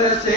debe ser